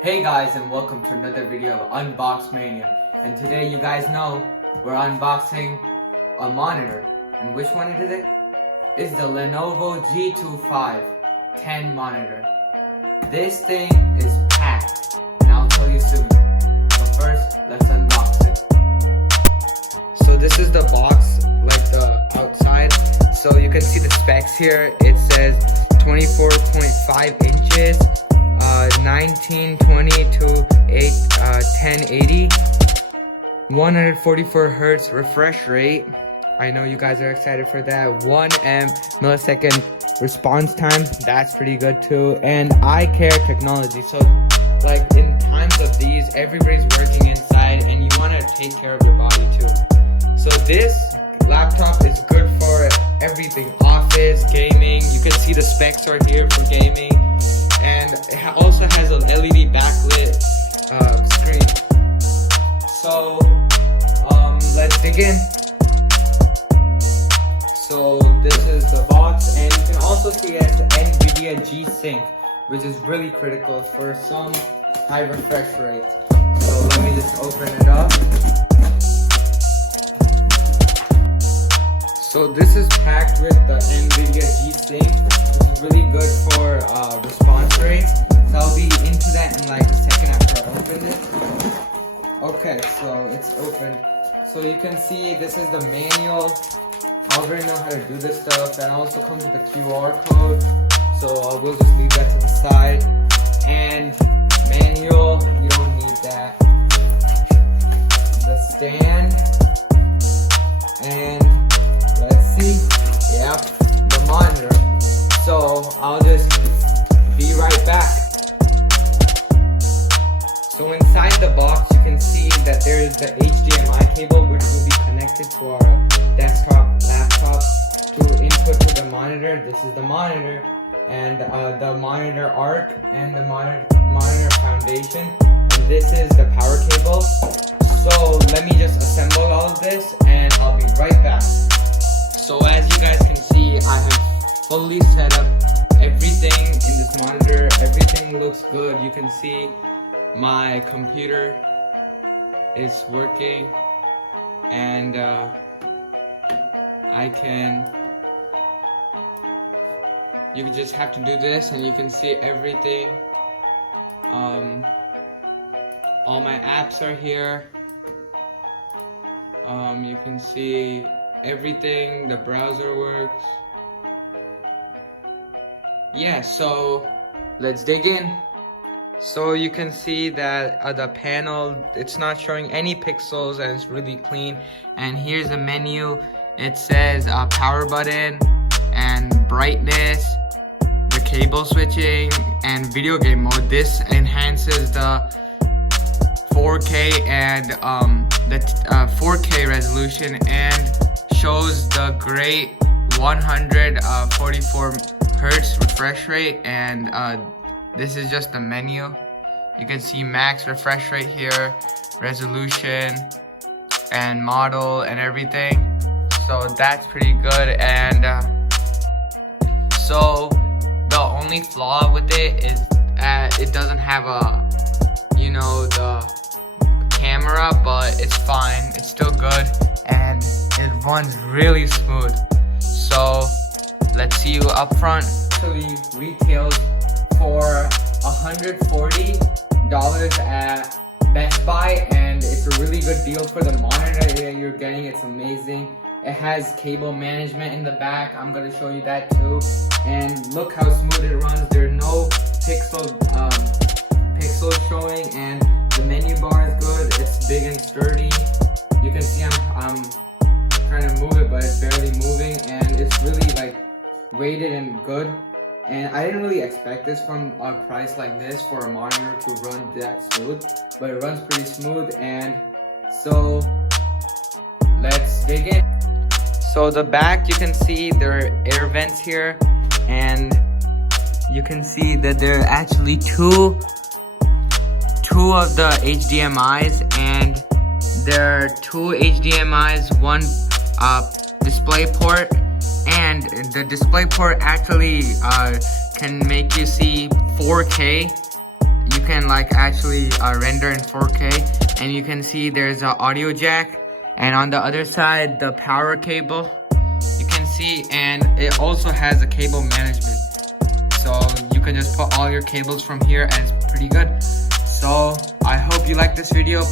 Hey guys, and welcome to another video of Unbox Mania. And today, you guys know, we're unboxing a monitor. And which one is it? It's the Lenovo G-25 10 monitor. This thing is packed, and I'll tell you soon. But first, let's unbox it. So this is the box, like the outside. So you can see the specs here. It says 24.5 inches. 1920 to 1080, 144 hertz refresh rate. I know you guys are excited for that. 1 millisecond response time, that's pretty good too. And eye care technology. So like in times of these, everybody's working inside and you want to take care of your body too. So this laptop is good for everything: office, gaming. You can see the specs are here for gaming. And it also has an LED backlit screen. So let's dig in. So this is the box, and you can also see it has the NVIDIA G-Sync, which is really critical for some high refresh rates. So let me just open it up. So this is packed with the NVIDIA G-Sync, which is really good for response rates. So I'll be into that in like a second after I open it. Okay, so it's open. So you can see this is the manual. I already know how to do this stuff. And also comes with a QR code. So we'll just leave that to the side. And manual, you don't need that. The stand. And let's see. Yep, the monitor. So I'll just be right back. So inside the box, you can see that there's the HDMI cable, which will be connected to our desktop laptop to input to the monitor. This is the monitor, and the monitor arc and the monitor foundation. And this is the power cable. So let me just assemble all of this, and I'll be right back. So as you guys can see, I have fully set up everything in this monitor. Everything looks good. You can see my computer is working, and you just have to do this and you can see everything. All my apps are here. You can see everything, the browser works. Yeah, so let's dig in. So you can see that the panel, it's not showing any pixels and it's really clean. And here's the menu. It says power button and brightness, the cable switching, and video game mode. This enhances the 4K and the 4K resolution and shows the great 144 hertz refresh rate. And this is just the menu. You can see max refresh rate here, resolution and model and everything. So that's pretty good. And so the only flaw with it is it doesn't have a, the camera, but it's fine. It's still good and it runs really smooth. So let's see you up front. Actually retails for $140 at Best Buy, and it's a really good deal for the monitor that you're getting. It's amazing. It has cable management in the back. I'm gonna show you that too. And look how smooth it runs. There are no pixels showing, and the menu bar is good. It's big and sturdy. You can see I'm trying to move it, but it's barely moving, and it's really like weighted and good. And I didn't really expect this from a price like this for a monitor to run that smooth, but it runs pretty smooth. And so let's dig in. So the back, you can see there are air vents here, and you can see that there are actually two of the HDMIs, and there are two HDMIs, one display port. And the display port actually can make you see 4K. You can like actually render in 4K, and you can see there's an audio jack, and on the other side the power cable you can see, and it also has a cable management, so you can just put all your cables from here, and it's pretty good. So I hope you like this video.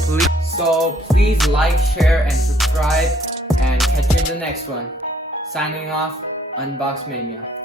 Please like, share, and subscribe, and catch you in the next one. Signing off, Unbox Mania.